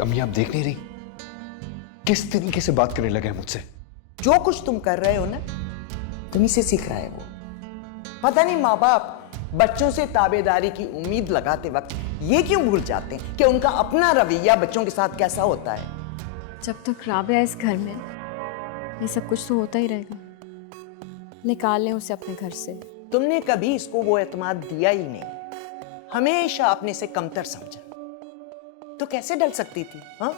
अम्मी आप देख नहीं रही किस तरीके से बात करने लगे हैं मुझसे? जो कुछ तुम कर रहे हो ना, तुम्ही से सीख रहा है वो। पता नहीं माँ बाप बच्चों से ताबेदारी की उम्मीद लगाते वक्त ये क्यों भूल जाते हैं कि उनका अपना रवैया बच्चों के साथ कैसा होता है। जब तक राबिया इस घर में ये सब कुछ तो होता ही रहेगा। निकाल लें उसे अपने घर से। तुमने कभी इसको वो एतमाद दिया ही नहीं, हमेशा अपने से कमतर समझा, तो कैसे डल सकती थी? हाँ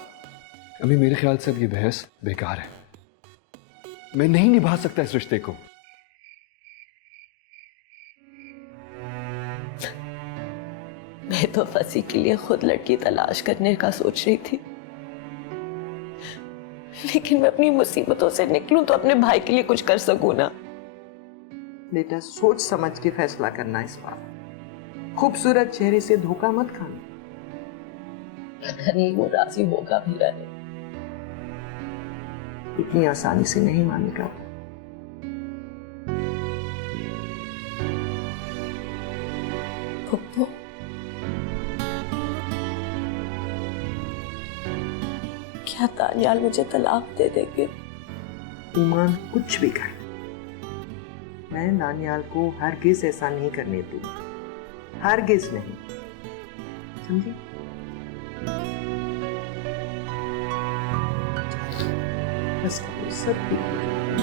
अम्मी मेरे ख्याल से अब ये बहस बेकार है। मैं नहीं निभा सकता इस रिश्ते को। मैं तो फंसी के लिए खुद लड़की तलाश करने का सोच रही थी, लेकिन मैं अपनी मुसीबतों से निकलूं तो अपने भाई के लिए कुछ कर सकूं ना। बेटा सोच समझ के फैसला करना इस बार। खूबसूरत चेहरे से धोखा मत खाना। पता नहीं वो राजी होगा भी या नहीं। इतनी आसानी से नहीं मानेगा। पप्पू, क्या दानियाल मुझे तलाक दे देंगे? ईमान कुछ भी कर, मैं नानियाल को हरगिज ऐसा नहीं करने दूंगी, हरगिज नहीं, समझी? बस करो, सब ठीक हो जाएगा।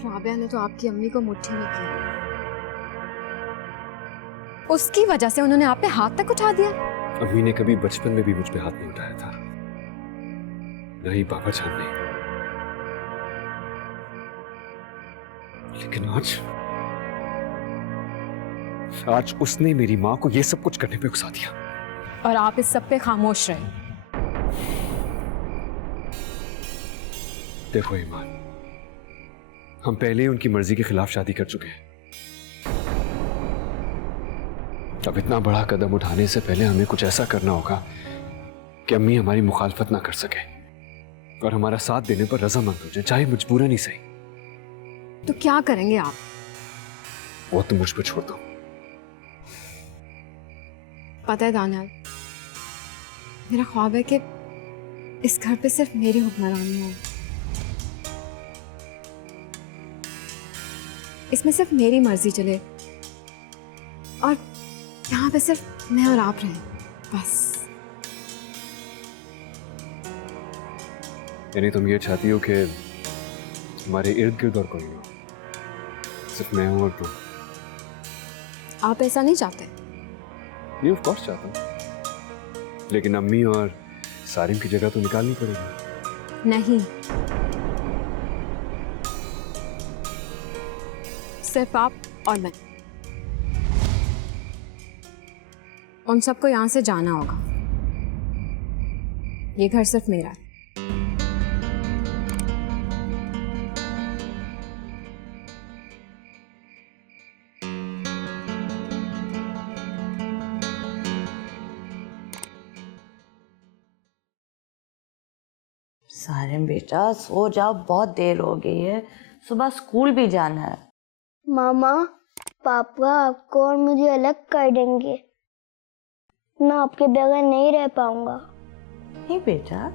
राबिया ने तो आपकी अम्मी को मुट्ठी में किया। उसकी वजह से उन्होंने आप पे हाथ तक उठा दिया। अम्मी ने कभी बचपन में भी मुझ पे हाथ नहीं उठाया था, नहीं पापा जान ने। लेकिन आज उसने मेरी माँ को ये सब कुछ करने पे उकसा दिया। और आप इस सब पे खामोश रहे। देखो ईमान, हम पहले ही उनकी मर्जी के खिलाफ शादी कर चुके हैं। अब इतना बड़ा कदम उठाने से पहले हमें कुछ ऐसा करना होगा कि अम्मी हमारी मुखालफत ना कर सके और हमारा साथ देने पर रजामंद हो जाए, चाहे मजबूरन ही सही। तो क्या करेंगे आप? वो तो मुझ पर छोड़ दो। पता है दानियाल, मेरा ख्वाब है कि इस घर पे सिर्फ मेरी हुक्मरानी हो। इसमें सिर्फ मेरी मर्जी चले और यहाँ पे सिर्फ मैं और आप रहें, बस। यानी तुम ये चाहती हो कि हमारे इर्द गिर्द और कोई हो, सिर्फ मैं हूं और तुम? आप ऐसा नहीं चाहते? ये ऑफ कोर्स चाहता हूं, लेकिन अम्मी और सारिम की जगह तो निकालनी पड़ेगी। नहीं, सिर्फ आप और मैं। उन सबको यहां से जाना होगा। ये घर सिर्फ मेरा है। सारिम बेटा सो जाओ, बहुत देर हो गई है, सुबह स्कूल भी जाना है। मामा, पापा आपको और मुझे अलग कर देंगे। मैं आपके बगैर नहीं रह पाऊंगा। नहीं बेटा,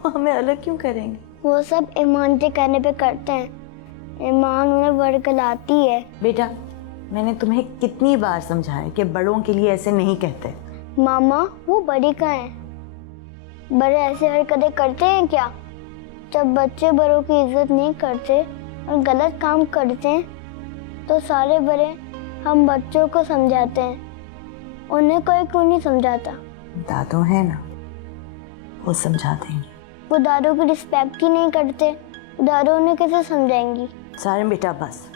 वो हमें अलग क्यों करेंगे? वो सब ईमान के कहने पे करते हैं। ईमान उन्हें वरगलाती है। बेटा, मैंने तुम्हें कितनी बार समझाया कि बड़ों के लिए ऐसे नहीं कहते। मामा, वो बड़ी का है, बड़े ऐसे हरकतें करते हैं क्या? जब बच्चे बड़ों की इज्जत नहीं करते और गलत काम करते हैं तो सारे बड़े हम बच्चों को समझाते हैं, उन्हें कोई क्यों नहीं समझाता? दादू है ना, वो समझा देंगे। वो दादू की रिस्पेक्ट ही नहीं करते, दादू उन्हें कैसे समझाएंगी? सारिम बेटा बस,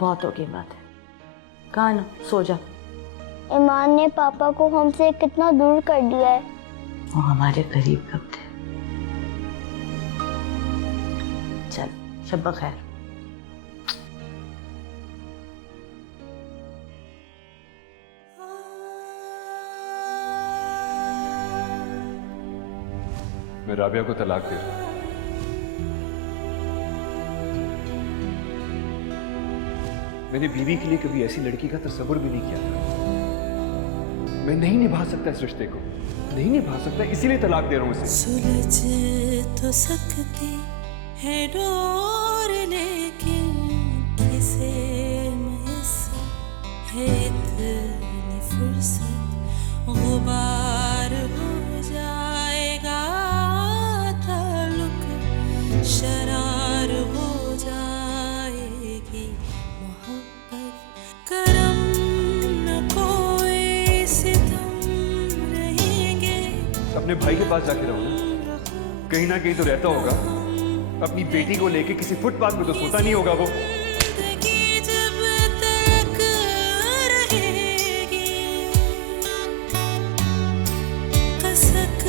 बहुत हो गई बात है, कहा ना सो जा। ईमान ने पापा को हमसे कितना दूर कर दिया है। वो हमारे करीब कब थे? चल, शब खैर। मैं राबिया को तलाक दे रहा हूं। मैंने बीवी के लिए कभी ऐसी लड़की का तस्वुर भी नहीं किया था। मैं नहीं निभा सकता इस रिश्ते को, नहीं निभा सकता, इसीलिए तलाक दे रहा हूं इसे। सुलझ तो सकती है डोर लेकिन किसे मुयस्सर है इतनी फुर्सत, गुबार हो जाएगा ताल्लुक, शरार हो जाएगी मोहब्बत, करम न कोई सितम रहेंगे। अपने भाई के पास जाके रहो ना, कहीं ना कहीं तो रहता होगा। अपनी बेटी को लेके किसी फुटपाथ में तो सोता नहीं होगा वो। जिंदगी जब तक रहेगी कसक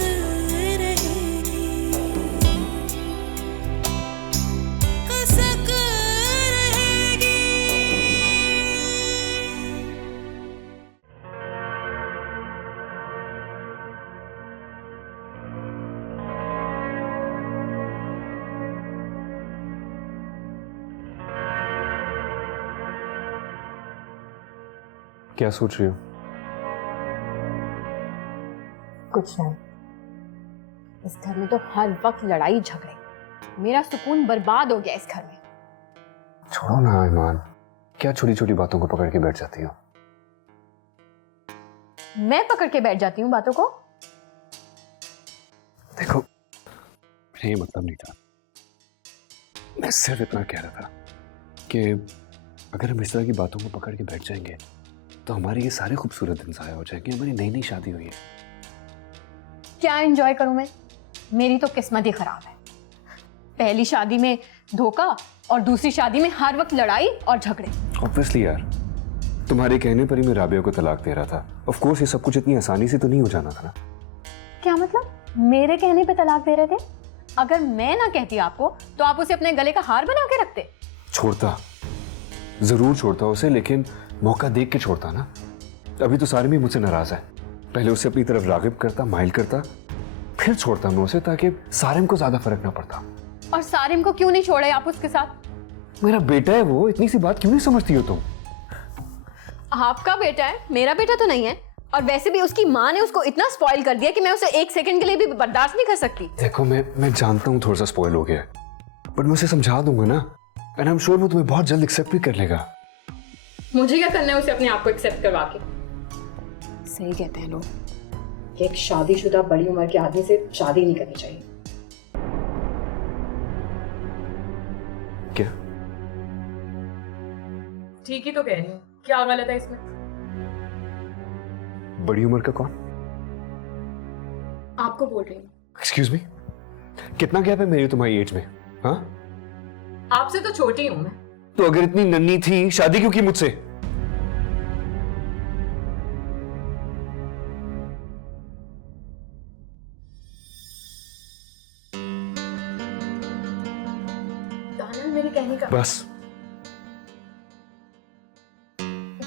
रहेगी, कसक रहेगी। क्या सोच रही हो? कुछ नहीं। इस घर में तो हर वक्त लड़ाई झगड़े, मेरा सुकून बर्बाद हो गया इस घर में। छोड़ो ना ईमान, क्या छोटी छोटी बातों को पकड़ के बैठ जाती हो? मैं पकड़ के बैठ जाती हूँ बातों को। देखो, मेरा ये मतलब नहीं था। मैं सिर्फ इतना कह रहा था कि अगर हम इस तरह की बातों को पकड़ के बैठ जाएंगे तो हमारे ये सारे खूबसूरत दिन ज़ाया हो जाएंगे। हमारी नई नई शादी हुई है। क्या एंजॉय करूं मैं? मेरी तो किस्मत ही खराब है। पहली शादी में धोखा और दूसरी शादी में हर वक्त लड़ाई और झगड़े। ऑब्वियसली यार, तुम्हारे कहने पर ही मैं राबिया को तलाक दे रहा था। ऑफ कोर्स ये सब कुछ इतनी आसानी से तो नहीं हो जाना था ना। क्या मतलब? मेरे कहने पे तलाक दे रहे थे? अगर मैं ना कहती आपको तो आप उसे अपने गले का हार बना के रखते। छोड़ता, जरूर छोड़ता उसे, लेकिन मौका देख के छोड़ता ना। अभी तो सारिम भी मुझसे नाराज है। पहले उसे अपनी तरफ रागिब करता, माइल करता, फिर छोड़ता मैं उसे, ताकि सारिम को ज्यादा फर्क ना पड़ता। और सारिम को क्यों नहीं छोड़े आप उसके साथ? मेरा बेटा है वो, इतनी सी बात क्यों नहीं समझती हो तुम? आपका बेटा है, मेरा बेटा तो नहीं है। और वैसे भी उसकी माँ ने उसको इतना स्पॉइल कर दिया कि मैं उसे एक सेकंड के लिए भी बर्दाश्त नहीं कर सकती। देखो, मैं जानता हूँ थोड़ा सा स्पॉइल हो गया है, बट मैं उसे समझा दूंगा ना, एंड आई एम श्योर वो तुम्हें बहुत जल्द एक्सेप्ट भी कर लेगा। मुझे क्या करना है उसे अपने आप को एक्सेप्ट करवा के? सही कहते हैं लोग कि एक शादीशुदा बड़ी उम्र के आदमी से शादी नहीं करनी चाहिए। क्या? ठीक ही तो कह रही हूँ, क्या गलत है इसमें? बड़ी उम्र का कौन? आपको बोल रही हूँ। एक्सक्यूज मी, कितना गैप है मेरी तुम्हारी एज में? हाँ, आपसे तो छोटी हूँ मैं। तो अगर इतनी नन्ही थी, शादी क्यों की मुझसे? दानियाल, मेरे कहने का बस।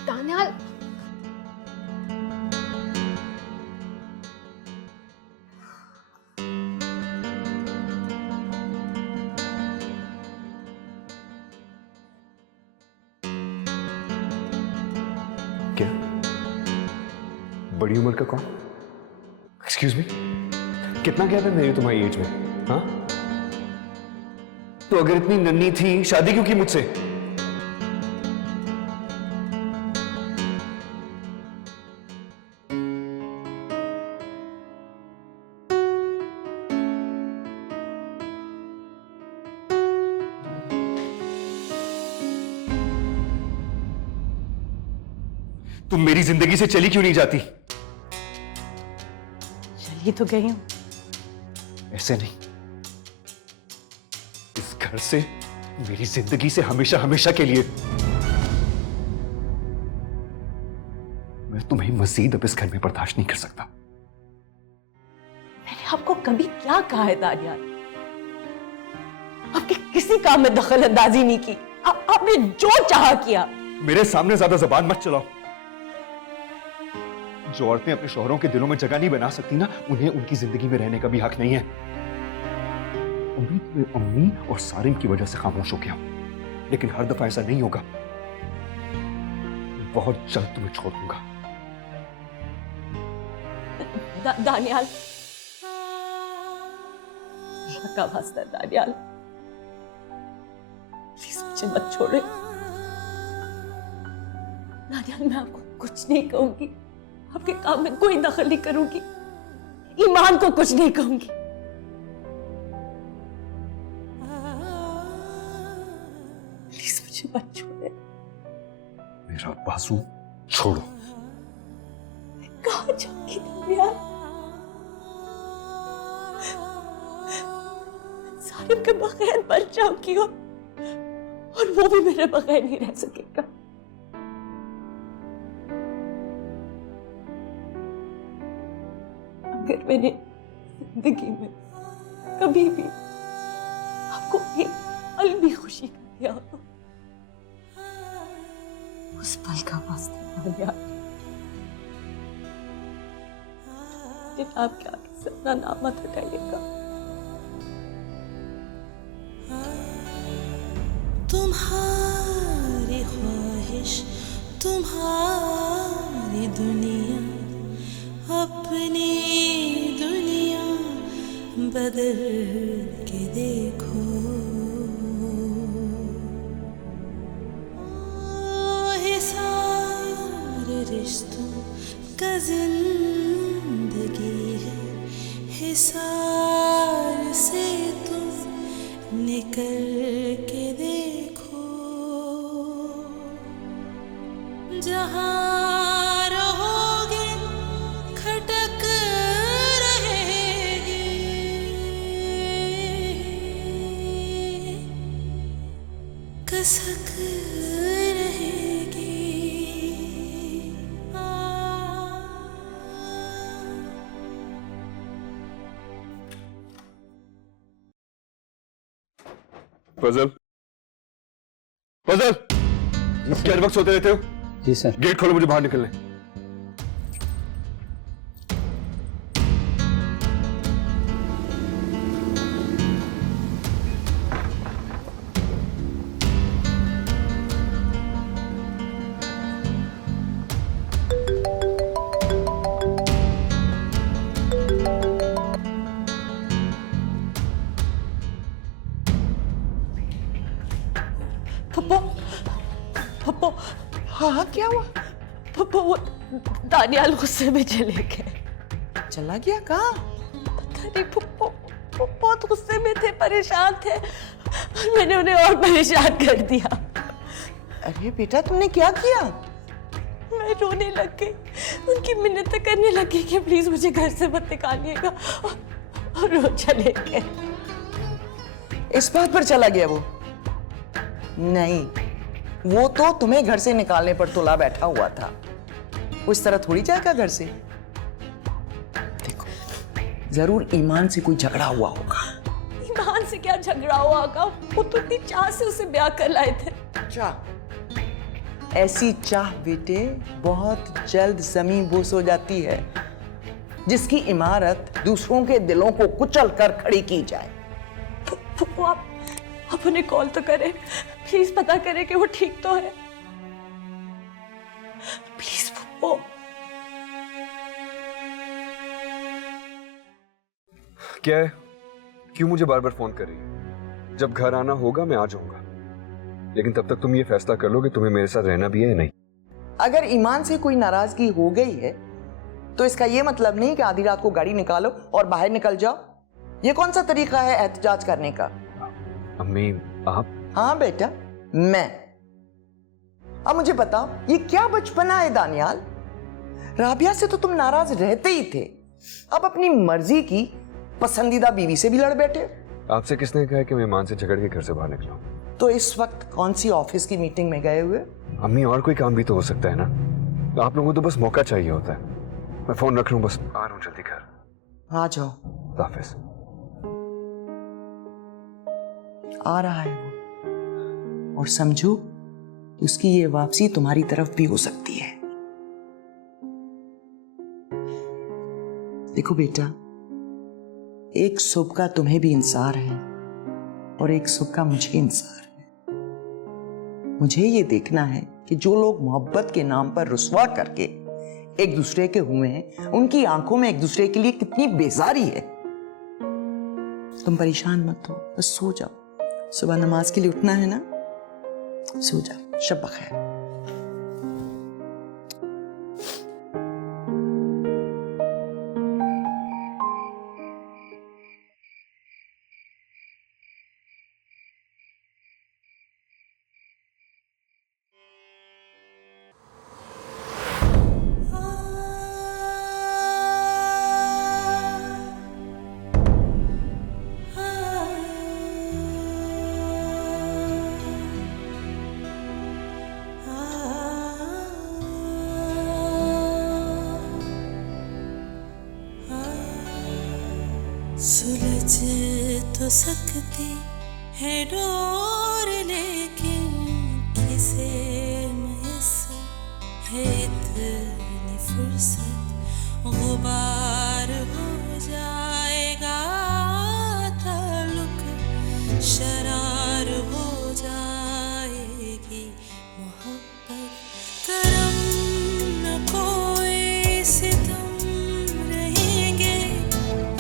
दानियाल, क्या? बड़ी उम्र का कौन? एक्सक्यूज मी, कितना गैप है मेरी तुम्हारी एज में? हाँ, तो अगर इतनी नन्ही थी, शादी क्यों की मुझसे? तुम मेरी जिंदगी से चली क्यों नहीं जाती? चली तो गई हूं। ऐसे नहीं, इस घर से, मेरी जिंदगी से हमेशा हमेशा के लिए। मैं तुम्हें मजीद अब इस घर में बर्दाश्त नहीं कर सकता। मैंने आपको कभी क्या कहा है दानियाल? आपके किसी काम में दखल अंदाजी नहीं की। आपने जो चाहा किया। मेरे सामने ज्यादा जबान मत चलाओ। जो औरतें अपने शौहरों के दिलों में जगह नहीं बना सकती ना, उन्हें उनकी जिंदगी में रहने का भी हक नहीं है। उम्मीद में अम्मी और सारिम की वजह से खामोश हो गया, लेकिन हर दफा ऐसा नहीं होगा। बहुत जल्द तुम्हें छोड़ दूंगा। दानियाल, का वास्ता दानियाल, प्लीज मुझे मत छोड़े। दानियाल, मैं आपको कुछ नहीं कहूंगी, आपके काम में कोई दखल नहीं करूंगी, ईमान को कुछ नहीं कहूंगी। प्लीज मुझे मत छोड़े। मेरा बाजू छोड़ो। कहाँ जाऊंगी दानियाल? सारिम के बगैर मर जाऊंगी और वो भी मेरे बगैर नहीं रह सकेगा। अगर मैंने जिंदगी में कभी भी आपको एक पल भी खुशी कर दिया हो, उस पल का वास्ता दानियाल, लेकिन आप क्या अपना नाम मत हटाइएगा। तुम्हारी ख्वाहिश, तुम्हारी दुनिया, अपनी दुनिया बदल के देखो। हिसार रिश्तों का जिंदगी है, हिसार से तुम निकल के देखो। जहाँ रहोगे खटक रहेगी, कसक रहेगी। फजल, फजल, क्या वक्त सोते रहते हो? जी सर। गेट खोलो, मुझे बाहर निकलने। पप्पो, पप्पो, हाँ, क्या हुआ? पप्पो, वो दानियाल गुस्से में चले गए। चला गया? कहाँ? पता नहीं पप्पो, वो बहुत गुस्से में थे, परेशान थे और मैंने उन्हें और परेशान कर दिया। अरे बेटा, तुमने क्या किया? मैं रोने लग गई, उनकी मिन्नतें करने लगी कि प्लीज मुझे घर से मत निकालिएगा और वो चले गए। इस बात पर चला गया वो? नहीं, वो तो तुम्हें घर से निकालने पर तुला बैठा हुआ था। वो इस तरह थोड़ी जाएगा घर से। देखो, जरूर ईमान से कोई झगड़ा हुआ होगा। ईमान से क्या झगड़ा हुआ होगा? वो तो इतनी चाह से उसे ब्याह कर लाए थे। चाह? ऐसी चाह बेटे बहुत जल्द ज़मीन बोस हो जाती है, जिसकी इमारत दूसरों के दिलों को कुचल कर खड़ी की जाए। फुप्पो, आप उन्हें कॉल तो करें, प्लीज पता करें कि वो ठीक तो है। प्लीज फुप्पो। क्या है? क्यों मुझे बार बार फोन कर रही है? जब घर आना होगा मैं आ जाऊंगा, लेकिन तब तक तुम ये फैसला कर लो कि तुम्हें मेरे साथ रहना भी है या नहीं। अगर ईमान से कोई नाराजगी हो गई है तो इसका ये मतलब नहीं कि आधी रात को गाड़ी निकालो और बाहर निकल जाओ। ये कौन सा तरीका है एहतजाज करने का? अम्मी, आप? हाँ बेटा, मैं। अब मुझे बताओ, ये क्या बचपना है दानियाल? राबिया से तो तुम नाराज रहते ही थे, अब अपनी मर्जी की पसंदीदा बीवी से भी लड़ बैठे। आपसे किसने कहा कि मैं ईमान से झगड़ के घर से बाहर निकला? तो इस वक्त कौन सी ऑफिस की मीटिंग में गए हुए? अम्मी, और कोई काम भी तो हो सकता है ना। आप लोगों को तो बस मौका चाहिए होता है। मैं फोन रख लूं, बस आ रहा हूं जल्दी घर। आ जाओ। हाफिज। आ रहा है वो, और समझो उसकी ये वापसी तुम्हारी तरफ भी हो सकती है। देखो बेटा, एक सुबह का तुम्हें भी इंतजार है और एक सुख का मुझे इंतजार है। मुझे ये देखना है कि जो लोग मोहब्बत के नाम पर रुस्वा करके एक दूसरे के हुए हैं, उनकी आंखों में एक दूसरे के लिए कितनी बेजारी है। तुम परेशान मत हो, बस सो जाओ। सुबह नमाज के लिए उठना है ना, सो जाओ। शब बखैर। सुलझ तो सकती है डोर, लेकिन किसे मैसर है इतनी फुर्सत। गुबार हो जाएगा ताल्लुक, शरार हो जाएगी मोहब्बत। करम न कोई सितम रहेंगे,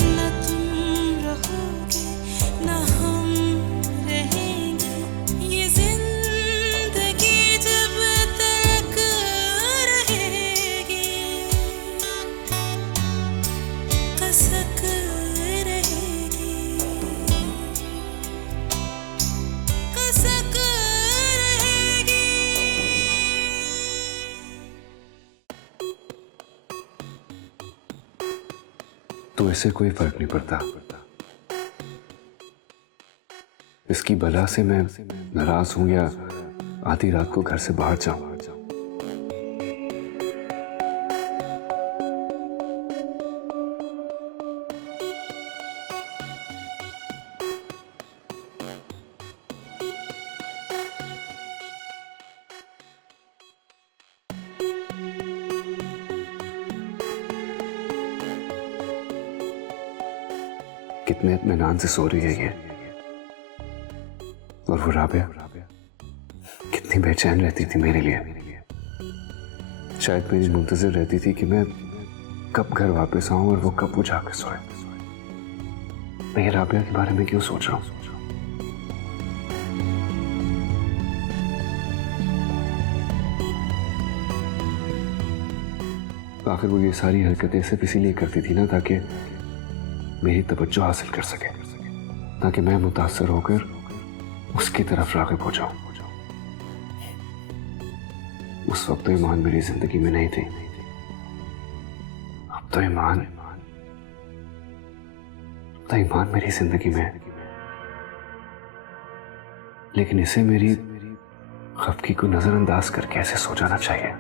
न तुम रहोगे न हम रहेंगे। ये जिंदगी जब तक रहेगी, कसक रहेगी, कसक रहेगी। तो इससे कोई फर्क नहीं पड़ता। इसकी बला से मैं नाराज हूं या आधी रात को घर से बाहर जाऊं। कितने इत्मीनान से सो रही है ये, और वो राबिया कितनी बेचैन रहती थी मेरे लिए। शायद मेरी मुंतजर रहती थी कि मैं कब घर वापस आऊं और वो कब वो जाकर सोए। मैं ये राबिया के बारे में क्यों सोच रहा हूं? आखिर वो ये सारी हरकतें सिर्फ इसीलिए करती थी ना, ताकि मेरी तवज्जो हासिल कर सके, ताकि मैं मुतासर होकर उसकी तरफ राग़िब हो जाऊं। उस वक्त तो ईमान मेरी जिंदगी में नहीं थी, अब तो ईमान मेरी जिंदगी में है। लेकिन इसे मेरी खफगी को नजरअंदाज करके ऐसे सो जाना चाहिए।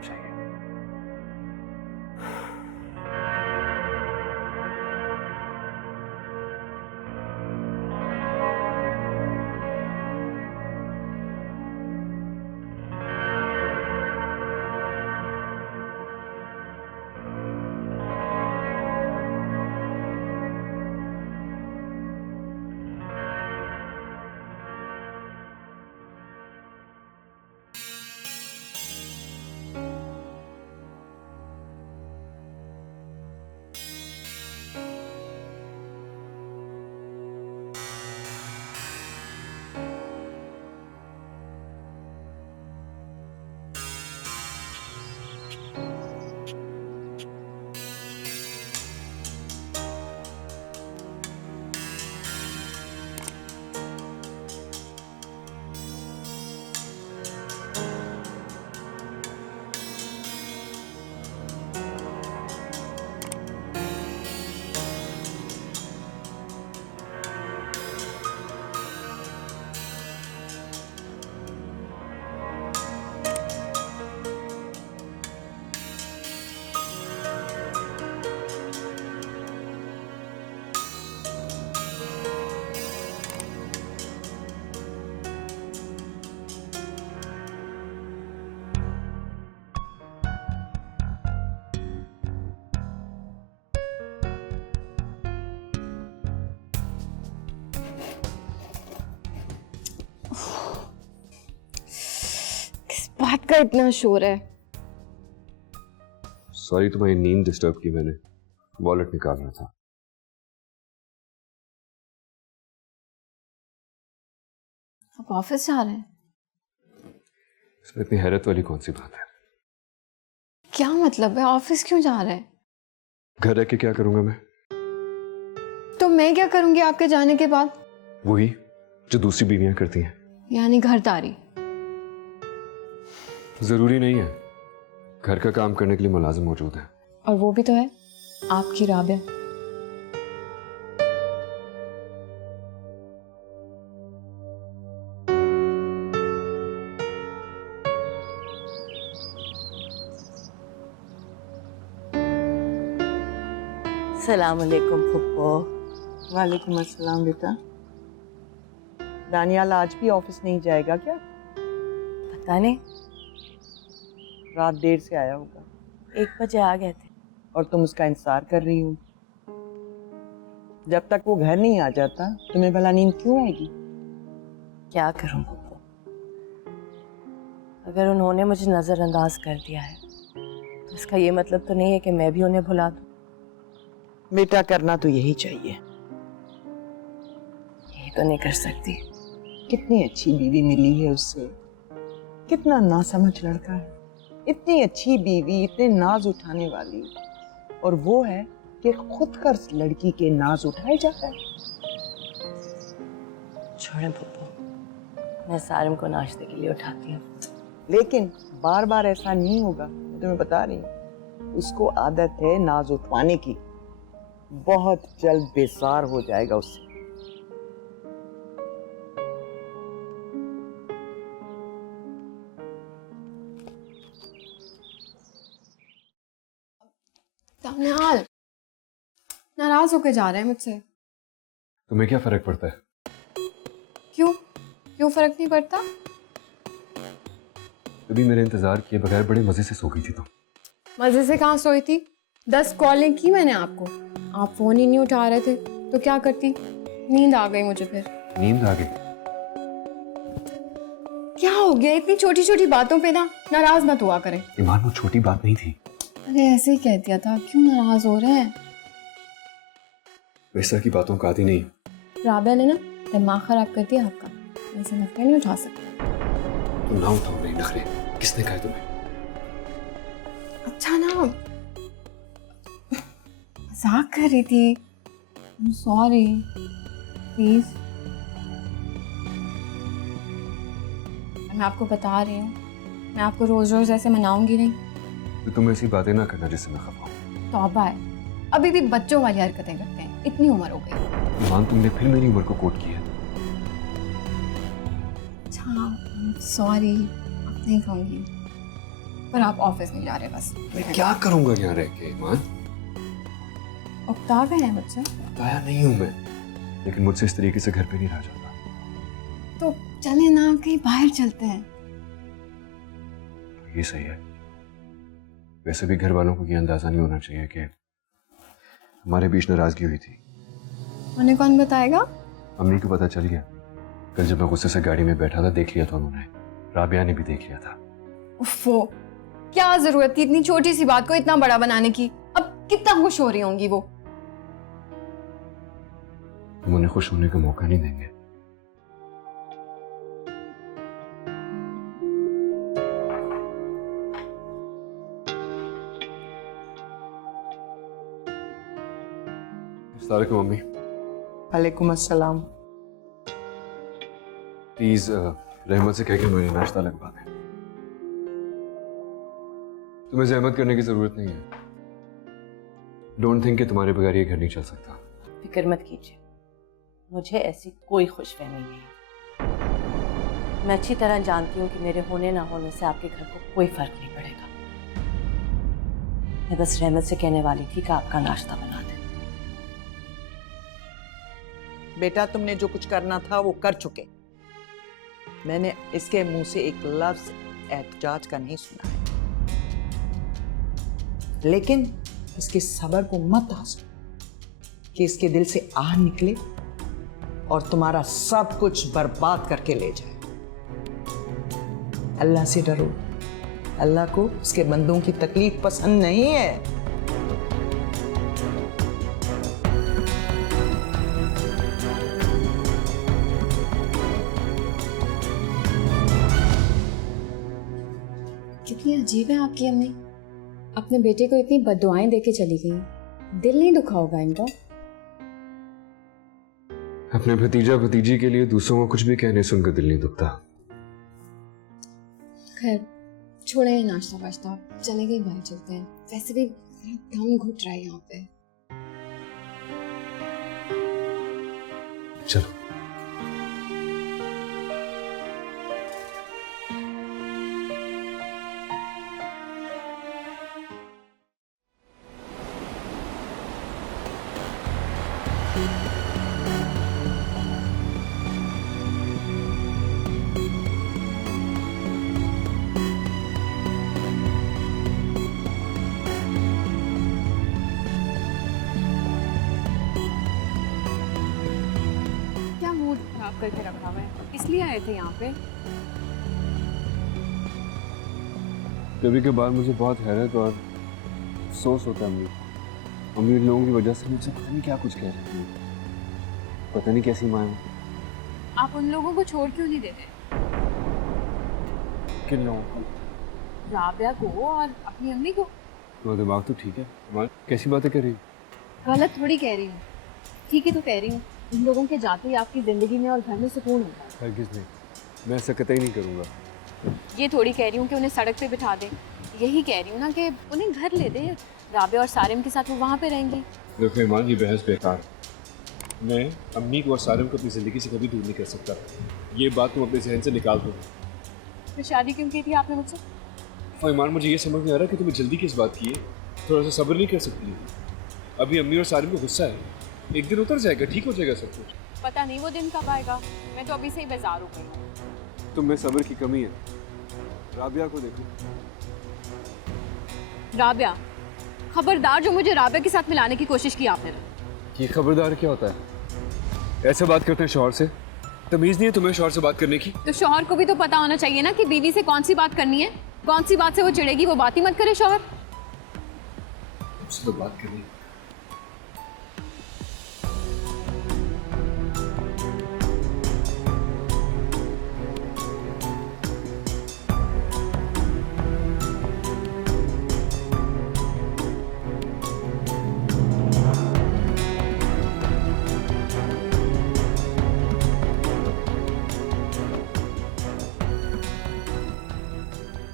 बात का इतना शोर है? सॉरी, तुम्हारी नींद डिस्टर्ब की मैंने। वॉलेट निकाल रहा था। आप ऑफिस जा रहे हैं? इसमें इतनी हैरत वाली कौन सी बात है? क्या मतलब है, ऑफिस क्यों जा रहे हैं? घर रह के क्या करूंगा मैं? तो मैं क्या करूंगी आपके जाने के बाद? वही जो दूसरी बीवियां करती हैं। यानी घरदारी। जरूरी नहीं है, घर का काम करने के लिए मुलाजिम मौजूद है। और वो भी तो है आपकी राबिया। सलाम अलैकुम फुप्पो। वालेकुम अस्सलाम बेटा। दानियाल आज भी ऑफिस नहीं जाएगा क्या? पता नहीं, रात देर से आया होगा 1 बजे आ गए थे। और तुम उसका इंतजार कर रही हो। जब तक वो घर नहीं आ जाता तुम्हें भला नींद क्यों आएगी? क्या करूं पप्पू, अगर उन्होंने मुझे नजरअंदाज कर दिया है तो इसका ये मतलब तो नहीं है कि मैं भी उन्हें भुला दूं। बेटा करना तो यही चाहिए। यही तो नहीं कर सकती। कितनी अच्छी बीवी मिली है उससे, कितना नासमझ लड़का है। इतनी अच्छी बीवी, इतने नाज उठाने वाली, और वो है कि खुद कर लड़की के नाज उठाए जाता है। छोड़ें पप्पू, मैं सारिम को नाश्ते के लिए उठाती हूँ। लेकिन बार बार ऐसा नहीं होगा, मैं तुम्हें बता रही हूँ। उसको आदत है नाज उठवाने की, बहुत जल्द बेजार हो जाएगा उससे। दानियाल नाराज होके जा रहे हैं मुझसे। तुम्हें क्या फर्क पड़ता है? क्यों क्यों फर्क नहीं पड़ता? कभी मेरे इंतजार किए बगैर बड़े मजे से सो गई थी तुम। मजे से कहाँ सोई थी? 10 कॉलें की मैंने आपको, आप फोन ही नहीं उठा रहे थे, तो क्या करती? नींद आ गई मुझे। फिर नींद आ गई? क्या हो गया? इतनी छोटी छोटी बातों पे ना नाराज मत हुआ करें। ईमान, वो छोटी बात नहीं थी। अरे ऐसे ही कह दिया था, क्यों नाराज हो रहे हैं? वैसा की बातों का आती नहीं। राबिया ने ना दिमाग खराब कर दिया आपका, ऐसे नखरे नहीं उठा सकते। तुम ना उठाओ नहीं नखरे। किसने कहा तुम्हें? अच्छा ना, मजाक कर रही थी। Sorry please. मैं आपको बता रही हूँ, मैं आपको रोज रोज ऐसे मनाऊंगी नहीं। तो तुम ऐसी बातें ना करना जिससे मैं खफा हूं। तौबा है, अभी भी बच्चों वाली हरकतें करते हैं, इतनी उम्र हो गई। ईमान, तुमने फिर मेरी उम्र को कोट किया। अच्छा सॉरी, अब नहीं कहूँगी। पर आप ऑफिस नहीं जा रहे बस। मैं क्या करूंगा यहाँ रह के ईमान? उकता गए हैं मुझसे? बताया नहीं हूं मैं, लेकिन मुझसे इस तरीके से घर पे नहीं रहा जाता। तो चले ना, कहीं बाहर चलते हैं। ये सही है। वैसे भी घर वालों को ये अंदाजा नहीं होना चाहिए कि हमारे बीच नाराजगी हुई थी। उन्हें कौन बताएगा? अम्मी को पता चल गया। कल जब मैं गुस्से से गाड़ी में बैठा था, देख लिया था उन्होंने। राबिया ने भी देख लिया था। उफ़ो, क्या जरूरत थी इतनी छोटी सी बात को इतना बड़ा बनाने की? अब कितना खुश हो रही होंगी वो। हम उन्हें खुश होने का मौका नहीं देंगे। अस्सलाम वालेकुम मम्मी। वालेकुम अस्सलाम। प्लीज रहमत से कह के मुझे नाश्ता लगवा दें। तुम्हें जहमत करने की जरूरत नहीं है। डोंट थिंक कि तुम्हारे बगैर ये घर नहीं चल सकता। फिक्र मत कीजिए, मुझे ऐसी कोई खुशफहमी नहीं है। मैं अच्छी तरह जानती हूँ कि मेरे होने ना होने से आपके घर को कोई फर्क नहीं पड़ेगा। मैं बस रहमत से कहने वाली थी कि आपका नाश्ता बना दें। बेटा तुमने जो कुछ करना था वो कर चुके। मैंने इसके मुंह से एक लफ्ज एहतजाज का नहीं सुना है, लेकिन इसके सब्र को मत आजो कि इसके दिल से आह निकले और तुम्हारा सब कुछ बर्बाद करके ले जाए। अल्लाह से डरो, अल्लाह को उसके बंदों की तकलीफ पसंद नहीं है। कितनी अजीब है आपकी अम्मी, अपने बेटे को इतनी बद्दुआएं देके चली गई। दिल नहीं दुखा होगा इनका? अपने भतीजा भतीजी के लिए दूसरों को कुछ भी कहने सुनकर दिल नहीं दुखता। खैर छोड़े ये नाश्ता वाश्ता, चले गए बाहर चलते हैं। वैसे भी दम घुट रहा है यहाँ पे। चलो। क्या मूड खराब करके रखा हुआ है? इसलिए आए थे यहाँ पे? कभी कभार मुझे बहुत हैरत और अफसोस होता है अम्मी। अम्मी लोगों की वजह से मुझसे पता नहीं क्या कुछ कह रही है। पता नहीं कैसी माँ है। आप उन लोगों को छोड़ क्यों नहीं देते? किन लोगों को? राबिया को और अपनी अम्मी को। तो दिमाग तो ठीक है। माँ कैसी बातें कर रही? गलत थोड़ी कह रही हूँ, ठीक ही तो कह रही हूँ। उन लोगों के जाते ही आपकी जिंदगी में और घर में सुकून होता है। हरगिज़ नहीं, मैं ऐसा कतई नहीं करूँगा। ये थोड़ी कह रही हूँ कि उन्हें सड़क पे बिठा दे, यही कह रही हूँ ना कि उन्हें घर ले दे। राबिया और सारिम के साथ वो वहाँ पे रहेंगी। देखो ईमान, ये बहस बेकार। मैं अम्मी को और सारिम को अपनी ज़िंदगी से कभी दूर नहीं कर सकता। ये बात तुम अपने जहन से निकाल दो। फिर शादी क्यों की थी आपने मुझसे? और ईमान, मुझे ये समझ नहीं आ रहा कि तुम्हें जल्दी किस बात की है। थोड़ा सा सब्र नहीं कर सकती? अभी अम्मी और सारिम को गुस्सा है, एक दिन उतर जाएगा, ठीक हो जाएगा सब कुछ। पता नहीं वो दिन कब आएगा। मैं तो अभी से ही बेजार हो गई हूँ। तुम में सब्र की कमी है। राबिया को देखो। राबिया, खबरदार जो मुझे राबिया के साथ मिलाने की कोशिश की आपने। ये खबरदार क्या होता है? ऐसे बात करते हैं शौहर से? तमीज नहीं है तुम्हें शौहर से बात करने की? तो शौहर को भी तो पता होना चाहिए ना कि बीवी से कौन सी बात करनी है, कौन सी बात से वो चिढ़ेगी, वो बात ही मत करे शौहर। उससे तो बात करनी है।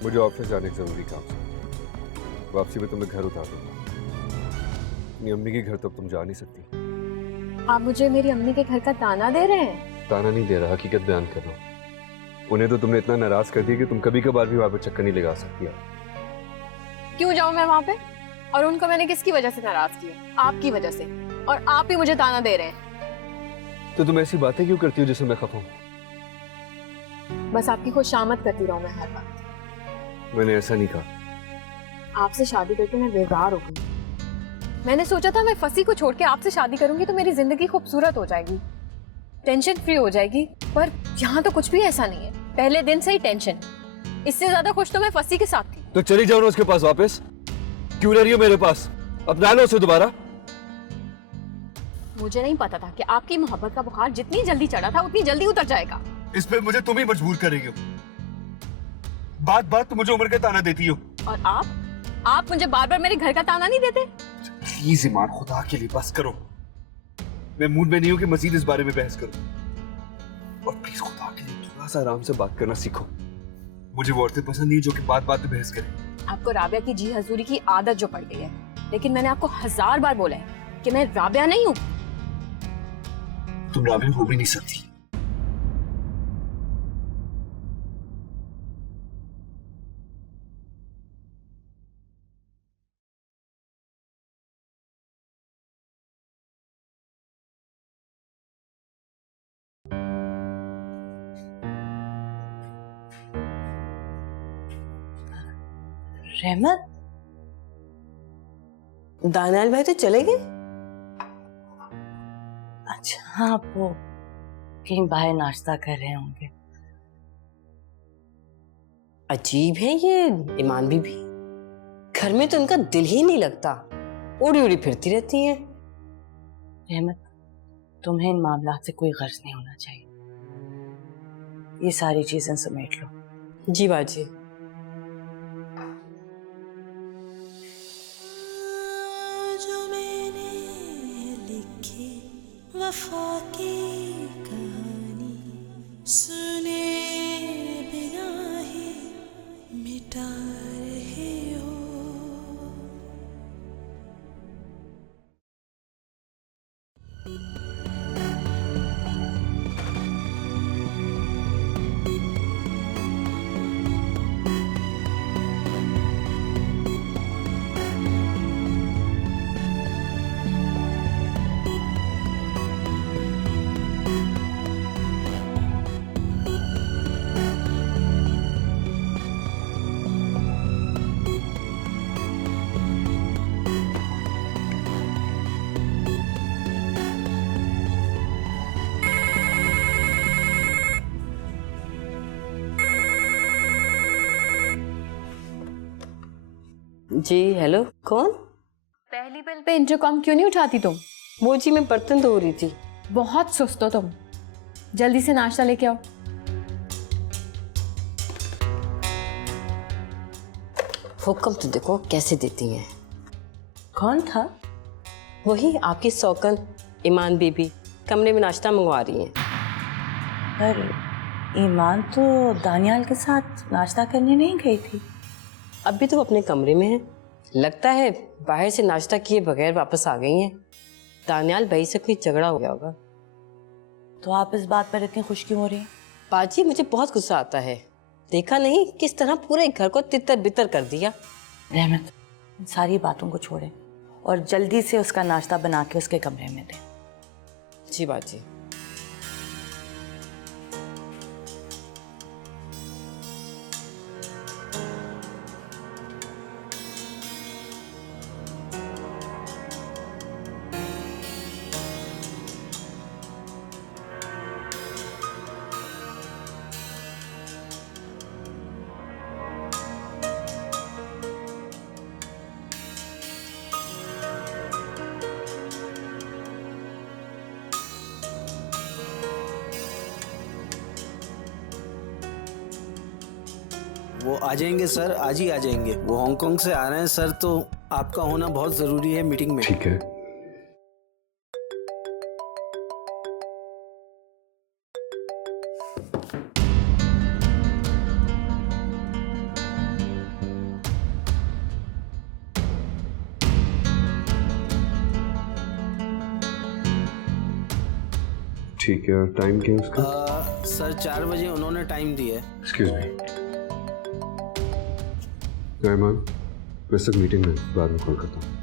मुझे ऑफिस जाने की जरूरी काम से। वापसी में तुम्हें घर उतार दूंगा। अपनी अम्मी के घर तक तुम जा नहीं सकती। आप मुझे मेरी अम्मी के घर का ताना दे रहे हैं? ताना नहीं दे रहा, हकीकत बयान कर रहा हूँ। उन्हें तो तुमने इतना नाराज कर दिया कि तुम कभी कभार भी वहां पर चक्कर नहीं लगा सकती। क्यों जाऊं मैं वहां पे? और उनको मैंने किसकी वजह से नाराज किया? आपकी वजह से। और आप ही मुझे ताना दे रहे हैं। तो तुम ऐसी बातें क्यों करती हो जिससे मैं खफा हूं? बस आपकी खुशामद करती रहूं मैं हर वक्त। मैंने ऐसा नहीं कहा। आपसे शादी करके मैं बेजार हो गई। मैंने सोचा था मैं फंसी को छोड़ के आपसे शादी करूंगी तो मेरी जिंदगी खूबसूरत हो जाएगी, टेंशन फ्री हो जाएगी। पर यहाँ तो कुछ भी ऐसा नहीं है। पहले दिन से ही टेंशन। इससे ज्यादा खुश तो मैं फंसी के साथ थी। तो चली जाओ ना उसके पास वापस। क्यों रह रही हो मेरे पास? अपना लो उसे दोबारा। मुझे नहीं पता था कि आपकी मोहब्बत का बुखार जितनी जल्दी चढ़ा था उतनी जल्दी उतर जाएगा। इस पे मुझे तुम ही मजबूर करेगी। बात बात तो मुझे उम्र के ताना देती हो। और आप मुझे बार बार मेरे घर का ताना नहीं देते? प्लीज ईमान, खुदा के लिए बस करो। मैं मूड में नहीं हूं कि मजीद इस बारे में बहस करूं। और प्लीज खुदा के लिए थोड़ा सा आराम से बात करना सीखो। मुझे वो औरतें पसंद नहीं जो कि बात बात में बहस करें। आपको राबिया की जी हजूरी की आदत जो पड़ गई है। लेकिन मैंने आपको 1000 बार बोला है कि मैं राबिया नहीं हूं। तुम राबिया हो भी नहीं सकती। रहमत, दानियाल भाई तो चले गए? अच्छा हाँ, वो कहीं बाहर नाश्ता कर रहे होंगे। अजीब है ये ईमान बीबी, घर में तो इनका दिल ही नहीं लगता, उड़ी उड़ी फिरती रहती हैं। रहमत, तुम्हें इन मामलात से कोई गर्ज नहीं होना चाहिए। ये सारी चीजें समेट लो। जी बाजी। जो मैंने लिखी वफा की कहानी सुने बिना ही मिटा रहे हो। जी हेलो, कौन? पहली बेल पे इंटरकॉम क्यों नहीं उठाती तुम? वो जी मैं बर्तन धो रही थी। बहुत सुस्त हो तुम, जल्दी से नाश्ता लेके आओ। हुक्म तो देखो कैसे देती हैं। कौन था? वही आपकी सौकन ईमान बीबी, कमरे में नाश्ता मंगवा रही हैं। पर ईमान तो दानियाल के साथ नाश्ता करने नहीं गई थी। अभी तो वो अपने कमरे में है, लगता है बाहर से नाश्ता किए बगैर वापस आ गई हैं। दानियाल भाई से कोई झगड़ा हो गया होगा। तो आप इस बात पर इतनी खुश क्यों हो रही हैं? बाजी मुझे बहुत गुस्सा आता है, देखा नहीं किस तरह पूरे घर को तितर बितर कर दिया। रहमत, इन सारी बातों को छोड़ें और जल्दी से उसका नाश्ता बना के उसके कमरे में दें। जी बाजी। वो आ जाएंगे सर, आज ही आ जाएंगे। वो हांगकांग से आ रहे हैं सर, तो आपका होना बहुत जरूरी है मीटिंग में। ठीक है। ठीक है, और टाइम क्या है उसका? सर 4 बजे उन्होंने टाइम दिया है। Excuse me. ईमान, मैं सब मीटिंग में बाद में कॉल करता हूँ।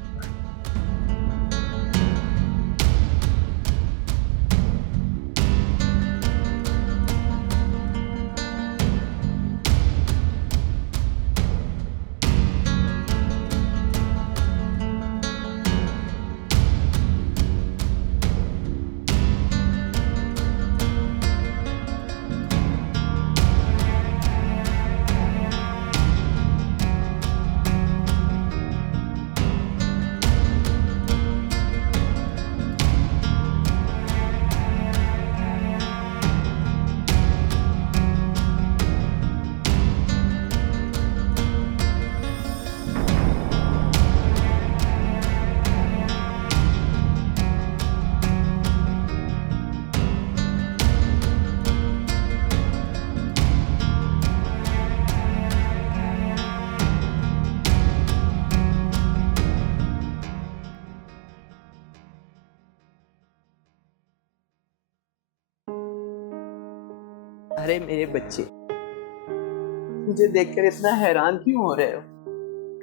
अरे मेरे बच्चे, मुझे देखकर इतना हैरान क्यों हो रहे हो?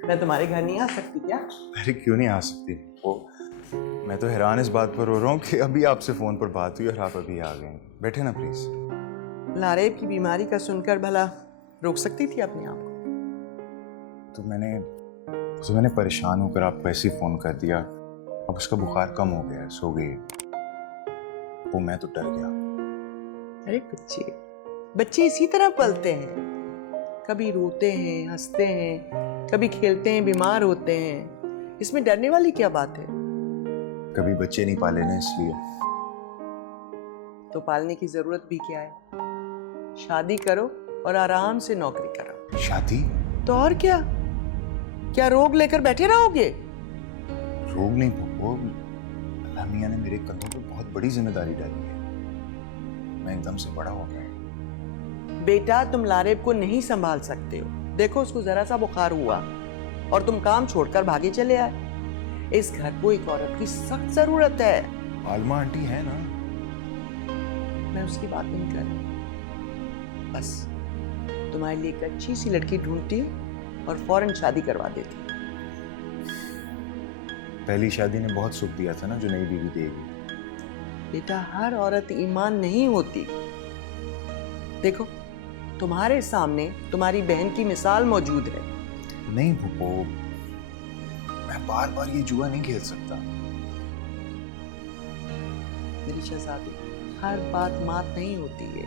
मैं तुम्हारे घर नहीं आ सकती क्या? अरे क्यों नहीं आ सकती? वो मैं तो हैरान इस बात पर हो रहा हूँ कि अभी आपसे फ़ोन पर बात हुई और आप अभी आ गए। बैठे ना प्लीज़। लारेब की बीमारी का सुनकर भला रोक सकती थी अपने आप को? तो मैंने परेशान होकर आपको ऐसे ही फ़ोन कर दिया। अब उसका बुखार कम हो गया है, सो गई है। वो मैं तो डर गया। अरे बच्चे, बच्चे इसी तरह पलते हैं। कभी रोते हैं, हंसते हैं, कभी खेलते हैं, बीमार होते हैं। इसमें डरने वाली क्या बात है? कभी बच्चे नहीं पाले ना, इसलिए। तो पालने की जरूरत भी क्या है? शादी करो और आराम से नौकरी करो। शादी? तो और क्या? क्या रोग लेकर बैठे रहोगे? रोग नहीं भूपो, अल्लाह मियां ने मेरे कंधों पे बहुत बड़ी जिम्मेदारी डाली है। मैं एकदम से बड़ा हो गया। बेटा, तुम लारेब को नहीं संभाल सकते हो। देखो, उसको जरा सा बुखार हुआ और तुम काम छोड़कर भागे चले आए। इस घर को एक औरत की सख्त जरूरत है। आलमा आंटी है ना? मैं उसकी बात नहीं कर रही। बस तुम्हारे लिए एक अच्छी सी लड़की ढूंढती हूँ और फौरन शादी करवा देती हूँ। पहली शादी ने बहुत सुख दिया था ना, जो नई बीवी देगी। बेटा, हर औरत ईमान नहीं होती। देखो, तुम्हारे सामने तुम्हारी बहन की मिसाल मौजूद है। नहीं भूपो, मैं बार बार ये जुआ नहीं खेल सकता। मेरी शहजादी, हर बात मात नहीं होती है।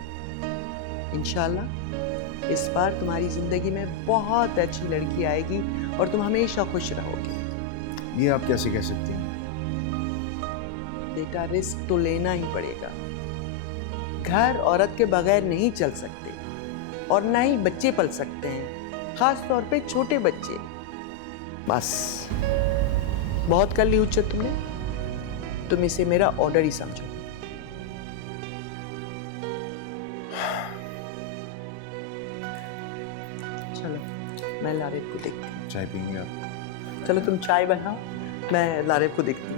इंशाल्लाह इस बार तुम्हारी जिंदगी में बहुत अच्छी लड़की आएगी और तुम हमेशा खुश रहोगे। ये आप कैसे कह सकती हैं? बेटा, रिस्क तो लेना ही पड़ेगा। घर औरत के बगैर नहीं चल सकते और ना ही बच्चे पल सकते हैं, खास तौर पे छोटे बच्चे। बस बहुत कर ली उच्चत तुमने। तुम इसे मेरा ऑर्डर ही समझो। चलो, मैं लारेब को देखती हूँ। चाय पीएंगे आप? चलो, तुम चाय बनाओ, मैं लारेब को देखती हूँ।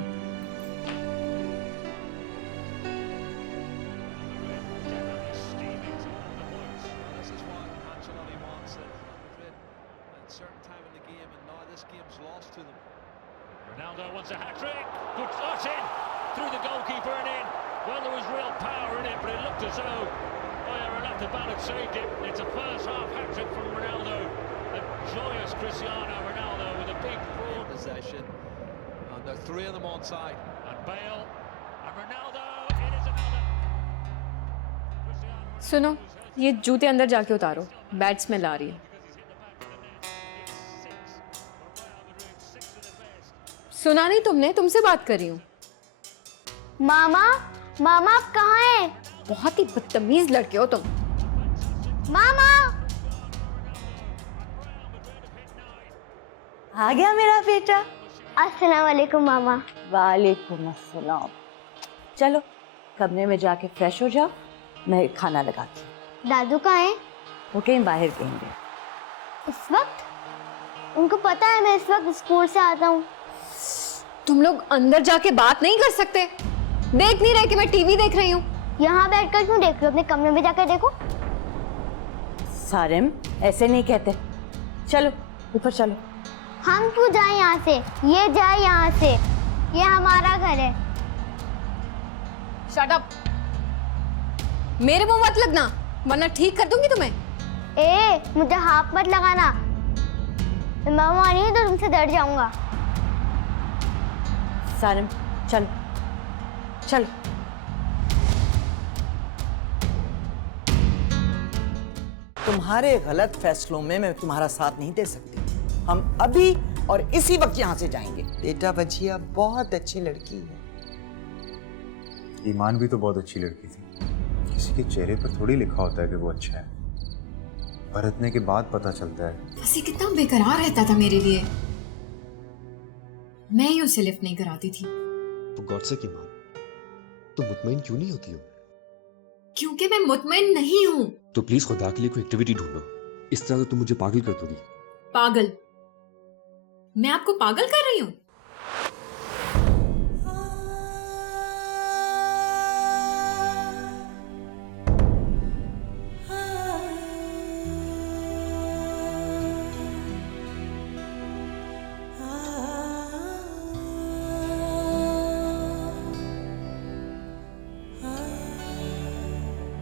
Ronaldo wants a hat-trick. Good shot in through the goalkeeper and in. Well, there was real power in it, but it looked as though Oyarzabal had saved it. It's a first-half hat-trick from Ronaldo. A joyous Cristiano Ronaldo with a big broad possession. And there are three of them on side. And Bale and Ronaldo. It is another. सुनो, ये जूते अंदर जाके उतारो, bat smell आ रही है। सुना नहीं तुमने? तुमसे बात कर रही हूँ। मामा, मामा आप कहाँ हैं? बहुत ही बदतमीज लड़के हो तुम। मामा! आ गया मेरा बेटा। अस्सलाम वालेकुम मामा। वालेकुम अस्सलाम। चलो कमरे में जाके फ्रेश हो जाओ, मैं खाना लगाती हूँ। दादू कहाँ हैं? वो कहीं बाहर गएंगे। इस वक्त? उनको पता है मैं इस वक्त स्कूल से आता हूँ। तुम लोग अंदर जाके बात नहीं कर सकते? देख नहीं रहे कि मैं टीवी देख रही हूँ? यहाँ बैठकर क्यों देख रही हो? अपने कमरे में जाकर देखो। सारिम, ऐसे नहीं कहते। चलो ऊपर चलो। हम क्यों जाए यहाँ से? ये जाए यहाँ से। ये हमारा घर है। Shut up. मेरे मुंह मत लगना, वरना ठीक कर दूंगी तुम्हें। ए, मुझे हाथ मत लगाना। मामा नहीं तो तुमसे डर जाऊंगा। सारिम चल चल। तुम्हारे गलत फैसलों में मैं तुम्हारा साथ नहीं दे सकती। हम अभी और इसी वक्त यहाँ से जाएंगे। बेटा, बजिया बहुत अच्छी लड़की है। ईमान भी तो बहुत अच्छी लड़की थी। किसी के चेहरे पर थोड़ी लिखा होता है कि वो अच्छा है, बरतने के बाद पता चलता है। फसी कितना बेकरार रहता था मेरे लिए। मैं ही उसे लिफ्ट नहीं कराती थी। तो गॉड से की मान, तुम मुतमईन क्यों नहीं होती हो? क्योंकि मैं मुतमईन नहीं हूँ। तो प्लीज खुदा के लिए कोई एक्टिविटी ढूंढो। इस तरह तो तुम मुझे पागल कर दोगी। पागल? मैं आपको पागल कर रही हूँ?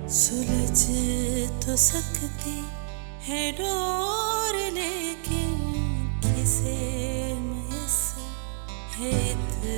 सुलझ तो सकती है डोर, लेकिन किसे मैस है इतना